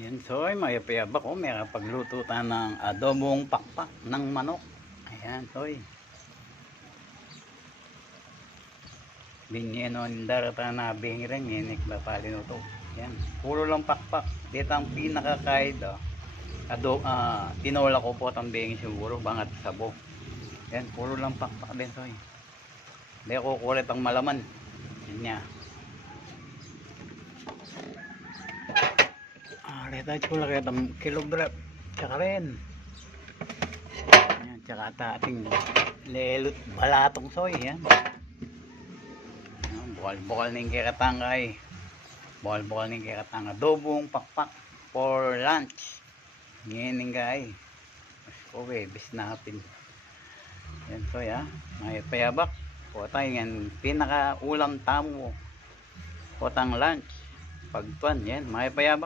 Yan soy, may payabak ko. May pagluto tayo ng adobong pakpak ng manok. Ayan soy. Binyenon darata na bingren yenik ba palinuto. Yan. Puro lang pakpak. Dito ang pinakakaid. Tinola ko po ang bingin siguro. Bangat sabo. Yan. Puro lang pakpak din soy. Hindi ako kulit ang malaman. Yan niya. Reta chula kaya tam kilogram tsaka rin yan, tsaka ating lelot balatong soy yan. Bukal-bukal na yung kikatangay, bukal-bukal na yung kikatangay, adobong pakpak for lunch ngayon kay okay, bis napin yan soy ha, may payabak po tayo yan, pinaka ulam tamo po tang lunch pagtuan yan, may payabak.